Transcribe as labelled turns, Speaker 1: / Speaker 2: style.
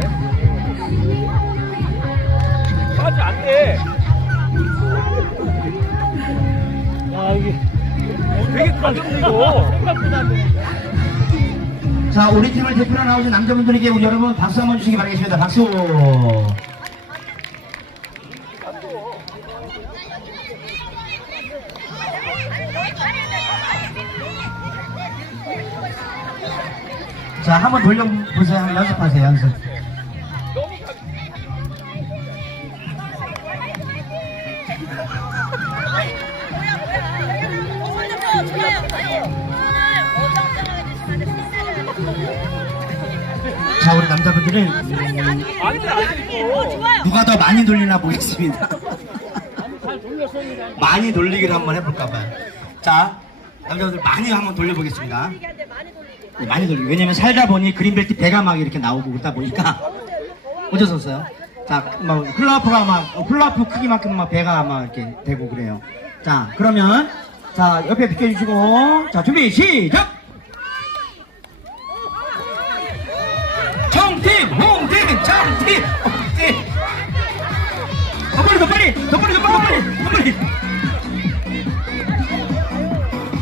Speaker 1: 되는데 빠지 안돼 야 이게 되게 가볍네 이거. 생각보다 네.
Speaker 2: 자 우리 팀을 대표로 나오신 남자분들에게 우리 여러분 박수 한번 주시기 바라겠습니다. 박수. 자, 한번 돌려보세요. 한번 연습하세요, 연습. 자, 우리 남자분들은. 누가 더 많이 돌리나 보겠습니다. 많이 돌리기를 한번 해볼까봐요. 자, 남자분들 많이 한번 돌려보겠습니다. 네, 많이 돌리기. 왜냐면 살다 보니 그린벨트 배가 막 이렇게 나오고 그러다 보니까 어쩔 수 없어요. 자, 막 훌라후프가 막 훌라후프 크기만큼 막 배가 막 이렇게 되고 그래요. 자, 그러면 자 옆에 비켜주시고 자 준비 시작. 호